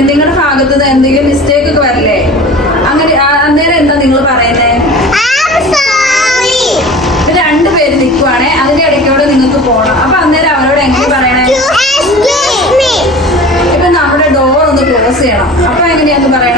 നിങ്ങളുടെ ഭാഗത്ത് നിന്ന് എന്തെങ്കിലും മിസ്റ്റേക്ക് ഒക്കെ വരില്ലേ? അങ്ങനെ അന്നേരം എന്താ നിങ്ങൾ പറയുന്നേ? രണ്ടുപേര് നിൽക്കുവാണേ, അതിന്റെ ഇടയ്ക്കൂടെ നിങ്ങൾക്ക് പോകണം. അപ്പൊ അന്നേരം അവരോട് എങ്ങനെ പറയണേ? ഇപ്പൊ നമ്മുടെ ഡോർ ഒന്ന് ക്ലോസ് ചെയ്യണം. അപ്പൊ എങ്ങനെയാന്ന് പറയണേ?